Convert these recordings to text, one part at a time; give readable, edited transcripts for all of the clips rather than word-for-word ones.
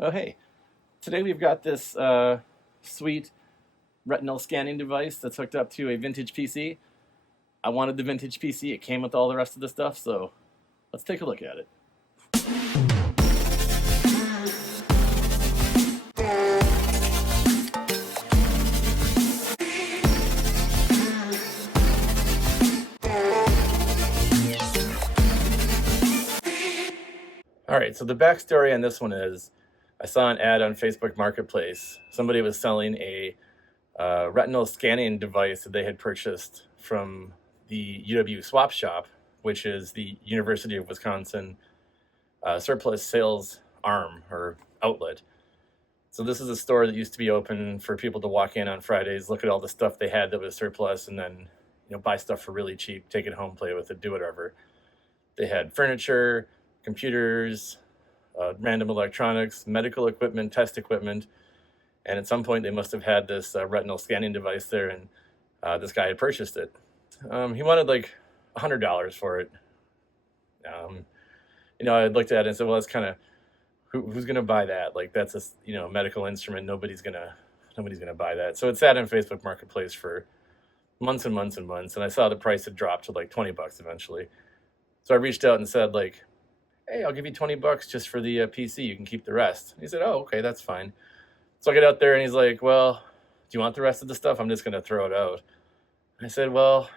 Oh, hey. Today we've got this sweet retinal scanning device that's hooked up to a vintage PC. I wanted the vintage PC. It came with all the rest of the stuff, so let's take a look at it. All right, so the backstory on this one is I saw an ad on Facebook Marketplace. Somebody was selling a retinal scanning device that they had purchased from the UW Swap Shop, which is the University of Wisconsin surplus sales arm or outlet. So this is a store that used to be open for people to walk in on Fridays, look at all the stuff they had that was surplus, and then buy stuff for really cheap, take it home, play with it, do whatever. They had furniture, computers, random electronics, medical equipment, test equipment, and at some point they must have had this retinal scanning device there, and this guy had purchased it. He wanted like $100 for it. I looked at it and said, well, that's kind of who's going to buy that? Like that's a medical instrument. Nobody's gonna buy that. So it sat in Facebook Marketplace for months and months and months, and I saw the price had dropped to like $20 eventually. So I reached out and said like, hey, I'll give you $20 just for the PC. You can keep the rest. And he said, oh, okay, that's fine. So I get out there and he's like, well, do you want the rest of the stuff? I'm just going to throw it out. I said, well,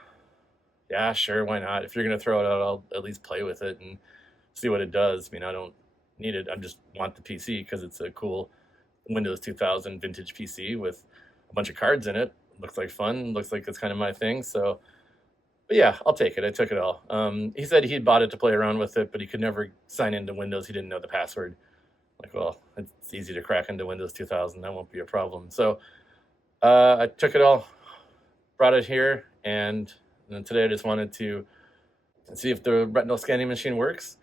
yeah, sure, why not? If you're going to throw it out, I'll at least play with it and see what it does. I mean, I don't need it. I just want the PC because it's a cool Windows 2000 vintage PC with a bunch of cards in it. Looks like fun. Looks like it's kind of my thing. So, but yeah, I'll take it. I took it all. He said he'd bought it to play around with it, but he could never sign into Windows. He didn't know the password. Like, well, it's easy to crack into Windows 2000. That won't be a problem. So I took it all, brought it here, and then today I just wanted to see if the retinal scanning machine works,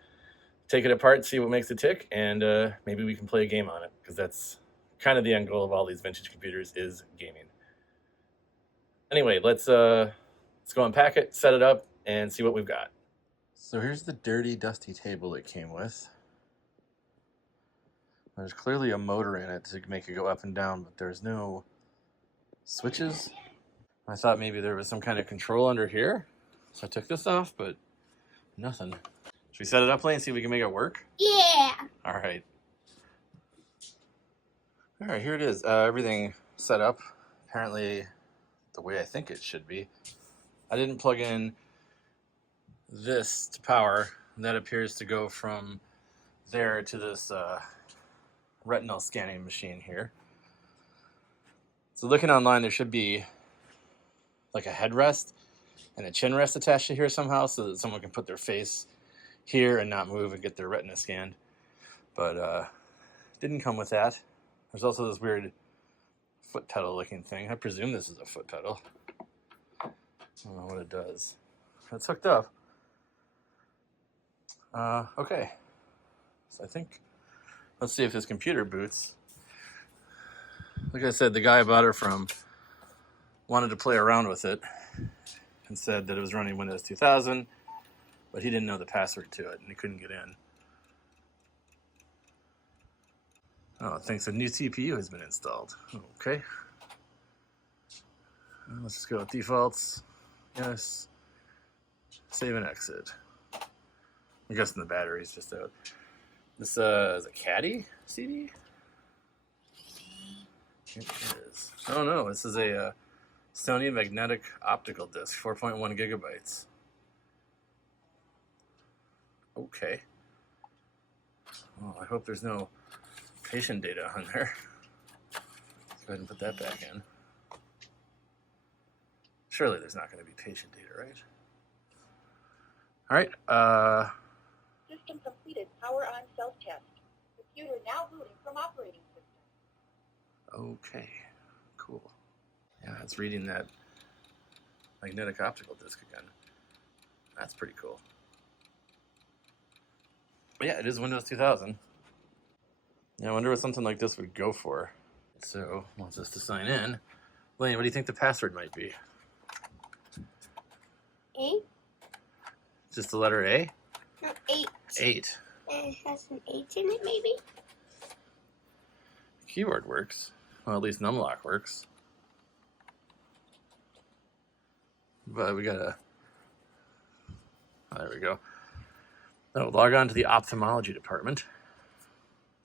take it apart, see what makes it tick, and maybe we can play a game on it, because that's kind of the end goal of all these vintage computers is gaming. Anyway, let's go unpack it, set it up, and see what we've got. So here's the dirty, dusty table it came with. There's clearly a motor in it to make it go up and down, but there's no switches. I thought maybe there was some kind of control under here, so I took this off, but nothing. Should we set it up, Lane, and see if we can make it work? Yeah. All right. All right, here it is. Everything set up, apparently the way I think it should be. I didn't plug in this to power. That appears to go from there to this retinal scanning machine here. So looking online, there should be like a headrest and a chin rest attached to here somehow so that someone can put their face here and not move and get their retina scanned. But didn't come with that. There's also this weird foot pedal looking thing. I presume this is a foot pedal. I don't know what it does. It's hooked up. Okay. So I think, let's see if this computer boots. Like I said, the guy I bought it from wanted to play around with it and said that it was running Windows 2000, but he didn't know the password to it and he couldn't get in. Oh, it thinks a new CPU has been installed. Okay. Let's just go with defaults. Yes. Save and exit. I'm guessing the battery's just out. This is a Caddy CD? It is. Oh no, this is a Sony magnetic optical disc, 4.1 gigabytes. Okay. Well, I hope there's no patient data on there. Let's go ahead and put that back in. Surely there's not going to be patient data, right? All right. System completed. Power on self-test. Computer now booting from operating system. Okay. Cool. Yeah, it's reading that magnetic optical disc again. That's pretty cool. But yeah, it is Windows 2000. Yeah, I wonder what something like this would go for. So, wants us to sign in. Lane, what do you think the password might be? A? Just the letter A? No, 8. 8. It has an 8 in it, maybe? keyboard works. Well, at least numlock works. But we gotta... there we go. Now log on to the ophthalmology department.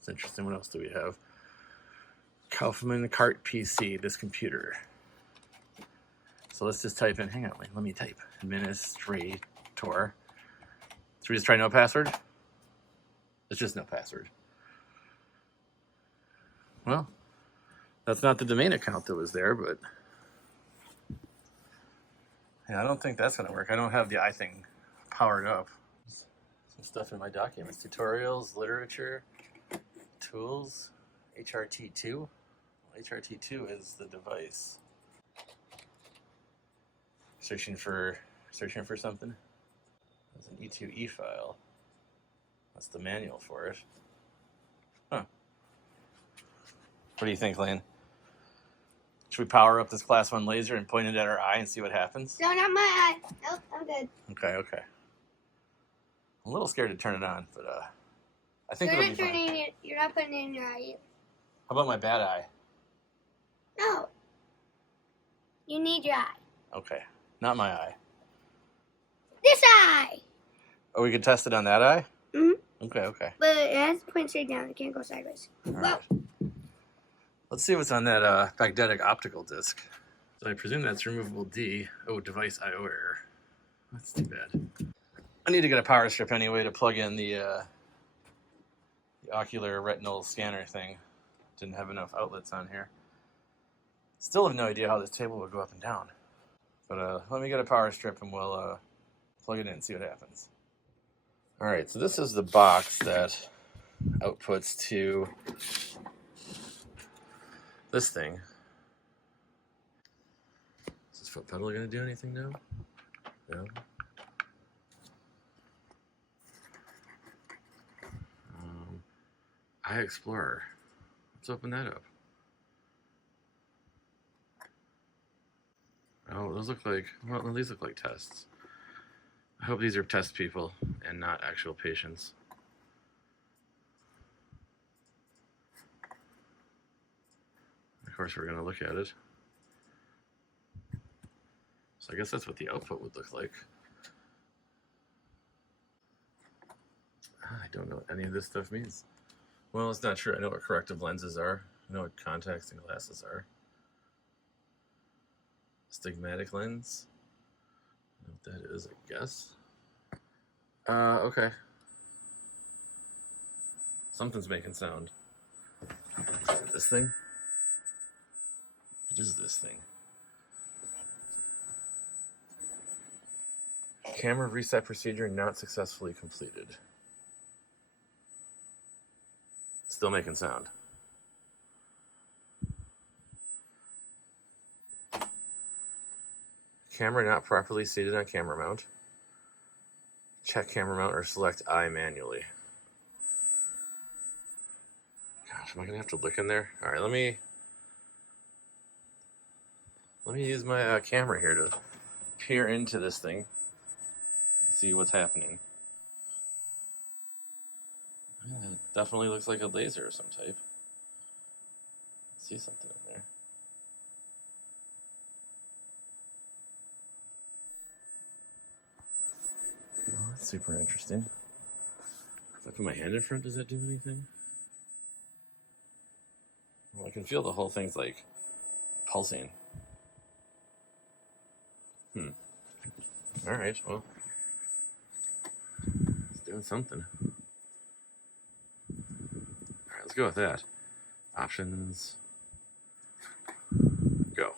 It's interesting. What else do we have? Kaufman Cart PC, this computer. So let's just type in, hang on, let me type. Administrator. Should we just try no password? It's just no password. Well, that's not the domain account that was there, but yeah, I don't think that's gonna work. I don't have the iThing powered up. Some stuff in my documents, tutorials, literature, tools, HRT2. HRT2 is the device. Searching for something. There's an E2E file. That's the manual for it. Huh. What do you think, Lane? Should we power up this class 1 laser and point it at our eye and see what happens? No, not my eye. Nope, I'm good. Okay. I'm a little scared to turn it on, but I think You're it'll not be fine. turning it. You're not putting it in your eye. How about my bad eye? No. You need your eye. Okay, not my eye. This eye. Oh, we can test it on that eye? Mm-hmm. Okay. But it has to point straight down. It can't go sideways. All Well, right. Let's see what's on that magnetic optical disc. So I presume that's removable D. Oh, device IO error. That's too bad. I need to get a power strip anyway to plug in the ocular retinal scanner thing. Didn't have enough outlets on here. Still have no idea how this table would go up and down. But let me get a power strip and we'll plug it in and see what happens. All right, so this is the box that outputs to this thing. Is this foot pedal going to do anything now? No. iExplorer. Let's open that up. Oh, those look like, well, these look like tests. I hope these are test people and not actual patients. Of course, we're going to look at it. So I guess that's what the output would look like. I don't know what any of this stuff means. Well, it's not true. I know what corrective lenses are. I know what contacts and glasses are. Stigmatic lens. I don't know what that is, I guess. Okay. Something's making sound. Is it this thing? It is this thing. Camera reset procedure not successfully completed. Still making sound. Camera not properly seated on camera mount. Check camera mount or select eye manually. Gosh, am I gonna have to look in there? All right, let me use my camera here to peer into this thing. See what's happening. Yeah, it definitely looks like a laser of some type. See something in there. Oh, that's super interesting. If I put my hand in front, does that do anything? Well, I can feel the whole thing's like pulsing. All right, well, it's doing something. All right, let's go with that. Options. Go.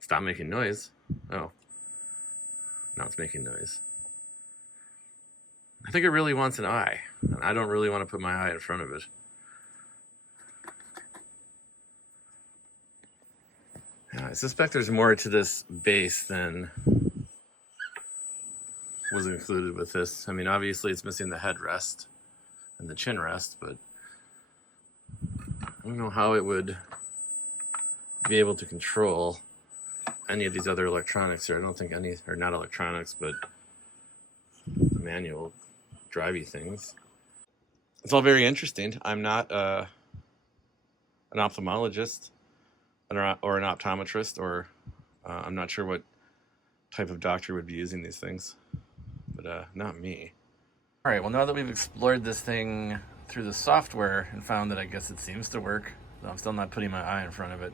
Stop making noise. Oh. Now it's making noise. I think it really wants an eye, and I don't really want to put my eye in front of it. Yeah, I suspect there's more to this base than was included with this. I mean, obviously it's missing the headrest and the chin rest, but I don't know how it would be able to control any of these other electronics here. I don't think any, or not electronics, but manual drivey things. It's all very interesting. I'm not an ophthalmologist or an optometrist, or I'm not sure what type of doctor would be using these things, but not me. All right, well, now that we've explored this thing through the software and found that I guess it seems to work, though I'm still not putting my eye in front of it,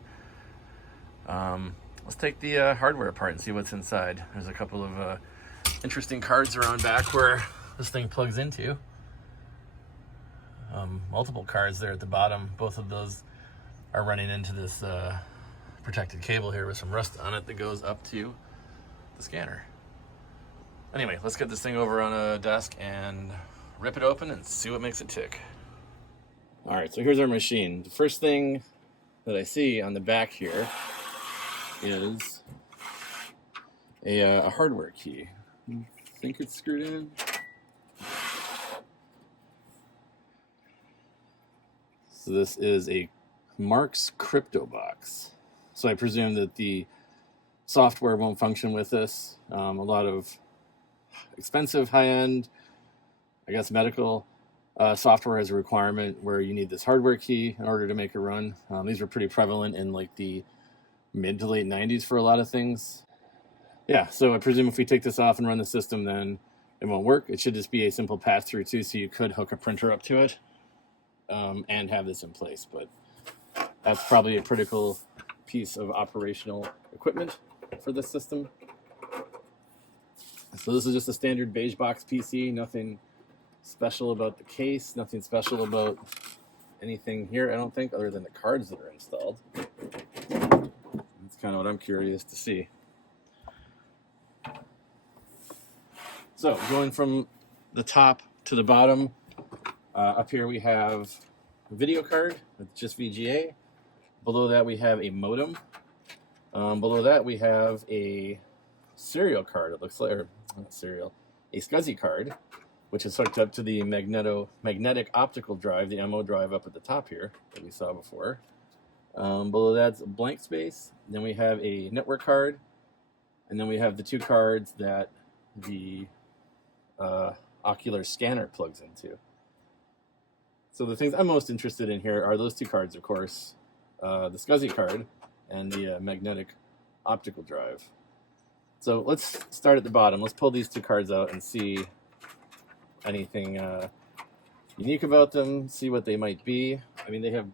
let's take the hardware apart and see what's inside. There's a couple of interesting cards around back where this thing plugs into. Multiple cards there at the bottom. Both of those are running into this protected cable here with some rust on it that goes up to the scanner. Anyway, let's get this thing over on a desk and rip it open and see what makes it tick. All right, so here's our machine. The first thing that I see on the back here is a hardware key. I think it's screwed in. So this is a Mark's crypto box. So I presume that the software won't function with this. A lot of expensive, high-end, I guess medical software has a requirement where you need this hardware key in order to make it run. These were pretty prevalent in like the mid to late 90s for a lot of things. Yeah, so I presume if we take this off and run the system, then it won't work. It should just be a simple pass-through too, so you could hook a printer up to it and have this in place. But that's probably a critical piece of operational equipment for this system. So this is just a standard beige box PC, nothing special about the case, nothing special about anything here, I don't think, other than the cards that are installed. That's kind of what I'm curious to see. So going from the top to the bottom, up here we have a video card with just VGA. Below that we have a modem. Below that we have a serial card, it looks like, or not serial, a SCSI card, which is hooked up to the magnetic optical drive, the MO drive up at the top here that we saw before. Below that's a blank space. Then we have a network card, and then we have the two cards that the ocular scanner plugs into. So the things I'm most interested in here are those two cards, of course, the SCSI card and the magnetic optical drive. So let's start at the bottom. Let's pull these two cards out and see anything unique about them, see what they might be. I mean, they have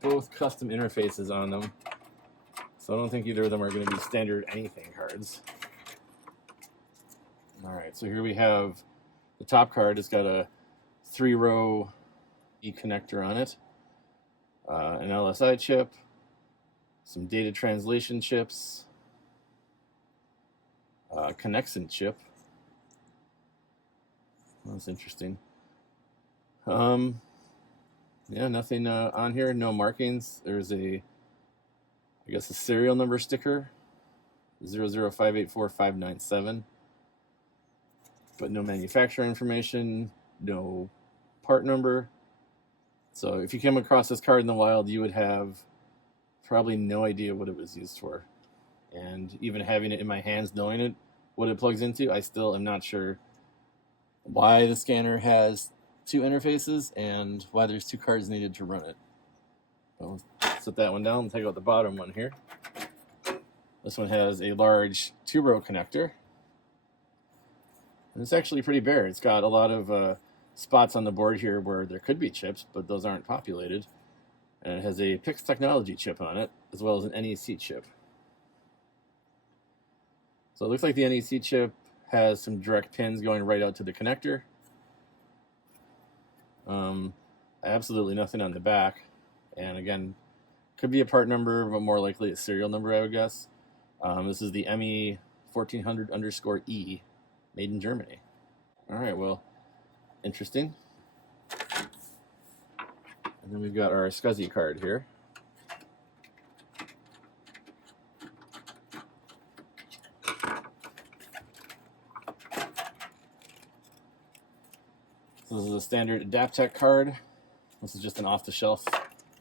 both custom interfaces on them, so I don't think either of them are going to be standard anything cards. All right, so here we have the top card. It's got a 3-row E connector on it, an LSI chip, some data translation chips, Connexin chip. That's interesting. Yeah, nothing on here, no markings. There's I guess a serial number sticker, 00584-597, but no manufacturer information, no part number. So if you came across this card in the wild, you would have probably no idea what it was used for. And even having it in my hands, knowing it, what it plugs into, I still am not sure why the scanner has two interfaces and why there's two cards needed to run it. So let's set that one down and take out the bottom one here. This one has a large 2-row connector. And it's actually pretty bare. It's got a lot of spots on the board here where there could be chips, but those aren't populated. And it has a PIX technology chip on it, as well as an NEC chip. So it looks like the NEC chip has some direct pins going right out to the connector. Absolutely nothing on the back. And again, could be a part number, but more likely a serial number, I would guess. This is the ME 1400_E, made in Germany. All right, well, interesting. And then we've got our SCSI card here. So this is a standard Adaptec card. This is just an off-the-shelf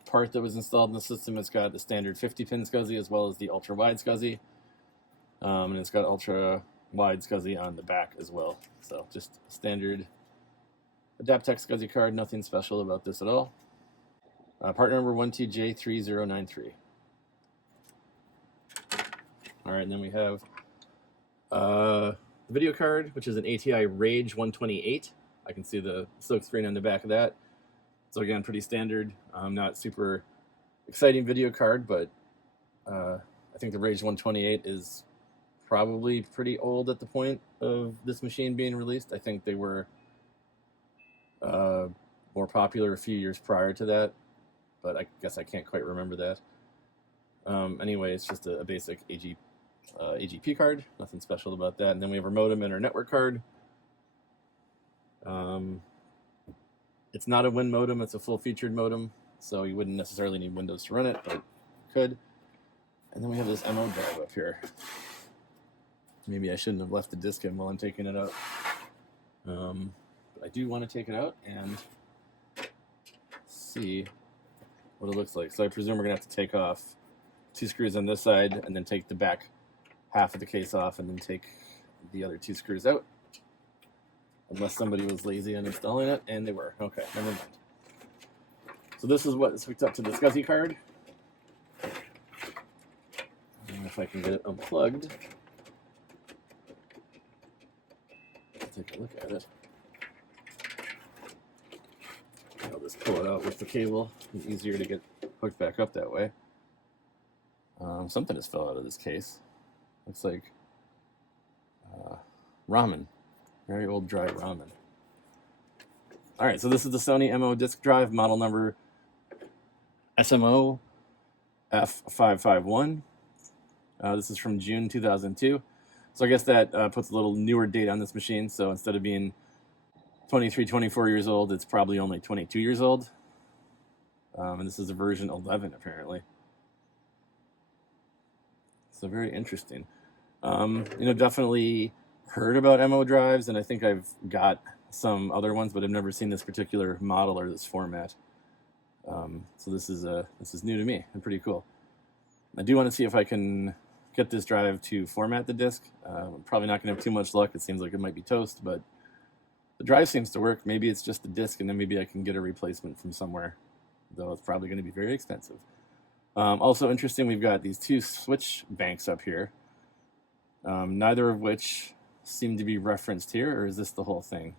part that was installed in the system. It's got the standard 50-pin SCSI as well as the ultra-wide SCSI. And it's got ultra-wide SCSI on the back as well. So just a standard Adaptec SCSI card, nothing special about this at all. Part number 1TJ3093. All right, and then we have the video card, which is an ATI Rage 128. I can see the silk screen on the back of that. So again, pretty standard. Not super exciting video card, but I think the Rage 128 is probably pretty old at the point of this machine being released. I think they were more popular a few years prior to that, but I guess I can't quite remember that. Anyway, it's just a basic AGP card, nothing special about that. And then we have our modem and our network card. It's not a Win modem, it's a full-featured modem, so you wouldn't necessarily need Windows to run it, but you could. And then we have this MO drive up here. Maybe I shouldn't have left the disk in while I'm taking it out. But I do want to take it out and see what it looks like. So I presume we're going to have to take off 2 screws on this side and then take the back half of the case off and then take the other 2 screws out. Unless somebody was lazy on installing it, and they were. Okay, never mind. So this is what is hooked up to the SCSI card. And if I can get it unplugged, take a look at it. I'll just pull it out with the cable. It's easier to get hooked back up that way. Something just fell out of this case. Looks like ramen. Very old dry ramen. Alright, so this is the Sony MO disk drive, model number SMO F551. This is from June 2002. So I guess that puts a little newer date on this machine. So instead of being 23, 24 years old, it's probably only 22 years old. And this is a version 11, apparently. So very interesting. Definitely heard about MO drives, and I think I've got some other ones, but I've never seen this particular model or this format. So this is new to me and pretty cool. I do want to see if I can get this drive to format the disk. I'm probably not going to have too much luck. It seems like it might be toast, but the drive seems to work. Maybe it's just the disk, and then maybe I can get a replacement from somewhere, though it's probably going to be very expensive. Also interesting, we've got these 2 switch banks up here, neither of which seem to be referenced here, or is this the whole thing?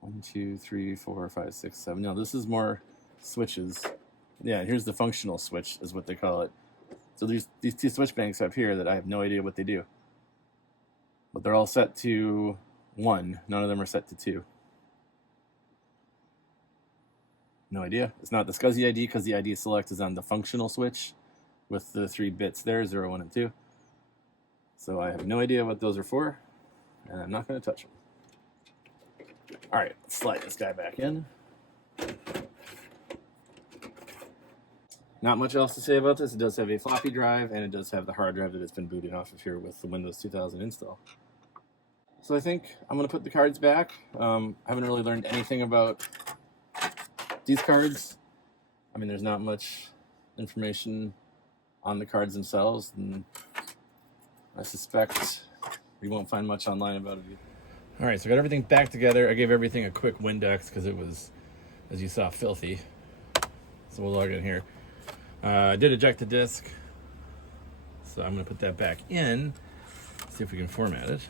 1, 2, 3, 4, 5, 6, 7. No, this is more switches. Yeah, here's the functional switch, is what they call it. So these 2 switch banks up here that I have no idea what they do. But they're all set to 1. None of them are set to 2. No idea. It's not the SCSI ID because the ID select is on the functional switch with the 3 bits there, 0, 1, and 2. So I have no idea what those are for, and I'm not going to touch them. All right, let's slide this guy back in. Not much else to say about this. It does have a floppy drive, and it does have the hard drive that it's been booting off of here with the Windows 2000 install. So I think I'm going to put the cards back. I haven't really learned anything about these cards. I mean, there's not much information on the cards themselves, and I suspect we won't find much online about it either. All right, so I got everything back together. I gave everything a quick Windex because it was, as you saw, filthy. So we'll log in here. I did eject the disk, so I'm going to put that back in, see if we can format it.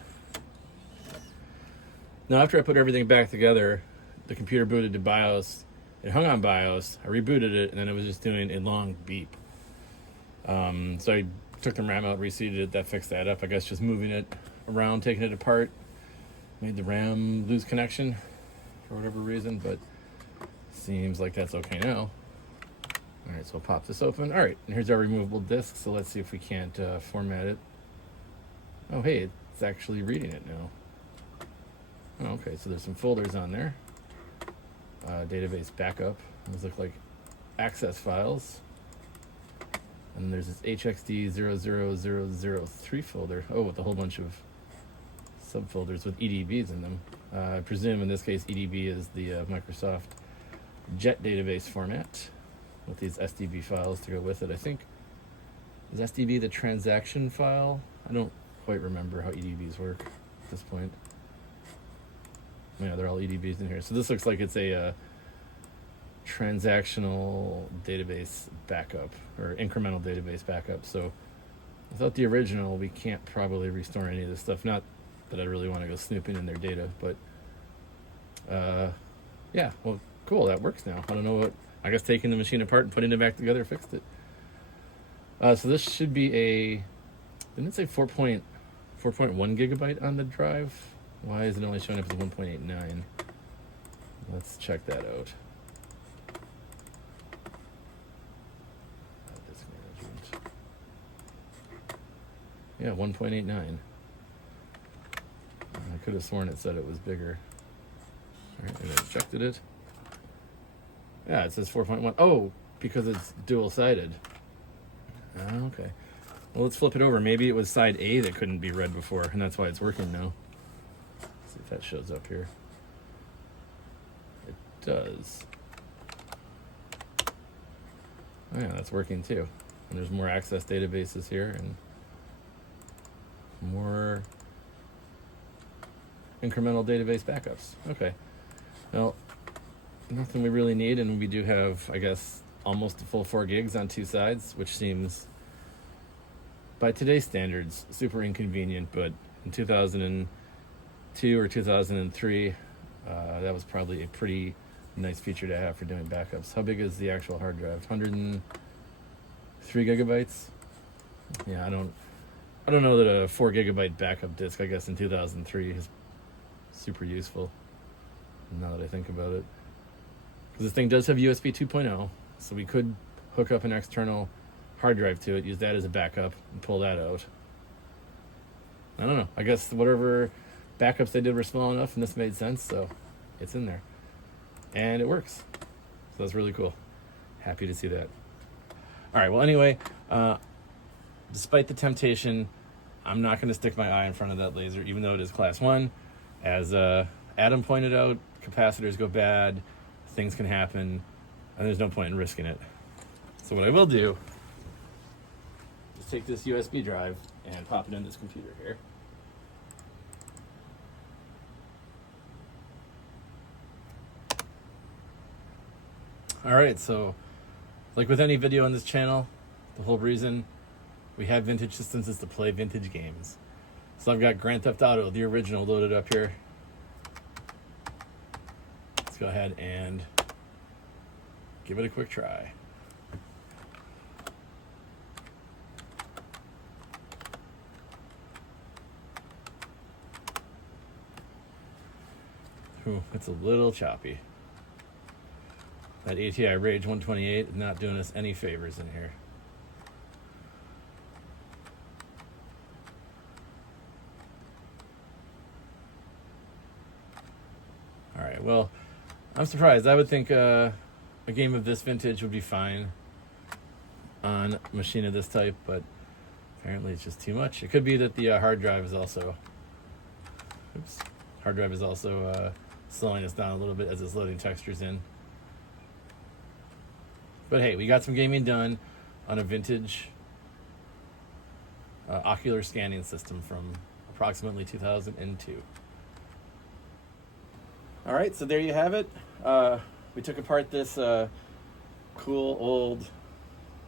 Now, after I put everything back together, the computer booted to BIOS. It hung on BIOS. I rebooted it, and then it was just doing a long beep. So I took the RAM out, reseated it. That fixed that up. I guess just moving it around, taking it apart, made the RAM lose connection for whatever reason, but seems like that's okay now. All right, so I'll pop this open. All right, and here's our removable disk. So let's see if we can't format it. Oh, hey, it's actually reading it now. Oh, okay, so there's some folders on there. Database backup. Those look like access files. And there's this HXD00003 folder. Oh, with a whole bunch of subfolders with EDBs in them. I presume in this case EDB is the Microsoft Jet database format with these SDB files to go with it. I think, is SDB the transaction file? I don't quite remember how EDBs work at this point. Yeah, they're all EDBs in here. So this looks like it's a transactional database backup or incremental database backup. So without the original, we can't probably restore any of this stuff. Not that I really want to go snooping in their data, but yeah, well, cool, that works now. I don't know what, I guess taking the machine apart and putting it back together fixed it. So this should be a, didn't it say 4.1 gigabyte on the drive? Why is it only showing up as 1.89? Let's check that out. Disk management. Yeah, 1.89. I could have sworn it said it was bigger. All right, I rejected it. Yeah, it says 4.1. Oh, because it's dual-sided. Okay. Well, let's flip it over. Maybe it was side A that couldn't be read before, and that's why it's working now. Let's see if that shows up here. It does. Oh, yeah, that's working too. And there's more access databases here and more incremental database backups. Okay. Well, nothing we really need, and we do have, I guess, almost a full 4 gigs on 2 sides, which seems, by today's standards, super inconvenient, but in 2002 or 2003, that was probably a pretty nice feature to have for doing backups. How big is the actual hard drive? 103 gigabytes? Yeah, I don't know that a 4 gigabyte backup disk, I guess, in 2003 is super useful, now that I think about it. Because this thing does have USB 2.0, so we could hook up an external hard drive to it, use that as a backup, and pull that out. I don't know. I guess whatever backups they did were small enough, and this made sense, so it's in there. And it works. So that's really cool. Happy to see that. All right, well, anyway, despite the temptation, I'm not going to stick my eye in front of that laser, even though it is class 1. As Adam pointed out, capacitors go bad, things can happen, and there's no point in risking it. So what I will do is take this USB drive and pop it in this computer here. Alright, so like with any video on this channel, the whole reason we have vintage systems is to play vintage games. So I've got Grand Theft Auto, the original, loaded up here. Let's go ahead and give it a quick try. Ooh, it's a little choppy. That ATI Rage 128 is not doing us any favors in here. Alright, well, I'm surprised. I would think a game of this vintage would be fine on a machine of this type, but apparently it's just too much. It could be that the hard drive is also slowing us down a little bit as it's loading textures in. But hey, we got some gaming done on a vintage ocular scanning system from approximately 2002. All right, so there you have it. We took apart this cool old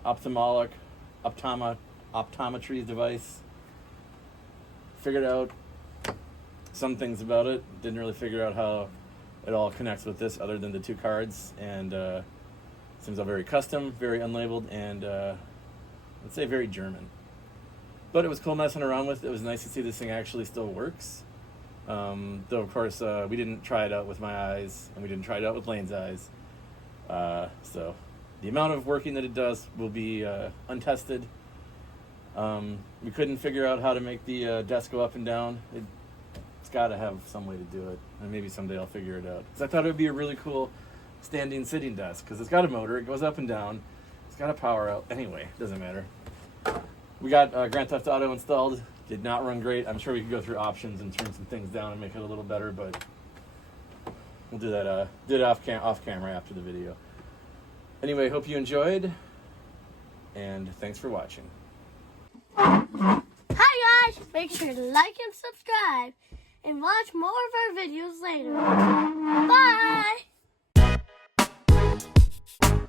optometry device. Figured out some things about it. Didn't really figure out how it all connects with this other than the 2 cards. And seems all very custom, very unlabeled, and let's say very German. But it was cool messing around with. It was nice to see this thing actually still works. Though, of course, we didn't try it out with my eyes, and we didn't try it out with Lane's eyes. So the amount of working that it does will be untested. We couldn't figure out how to make the desk go up and down. It's got to have some way to do it, and maybe someday I'll figure it out. Because I thought it would be a really cool standing sitting desk, because it's got a motor, it goes up and down, it's got a power out. Anyway, doesn't matter. We got Grand Theft Auto installed. Did not run great. I'm sure we could go through options and turn some things down and make it a little better, but we'll do that. Did it off camera after the video. Anyway, hope you enjoyed, and thanks for watching. Hi guys! Make sure to like and subscribe and watch more of our videos later. Bye! Bye.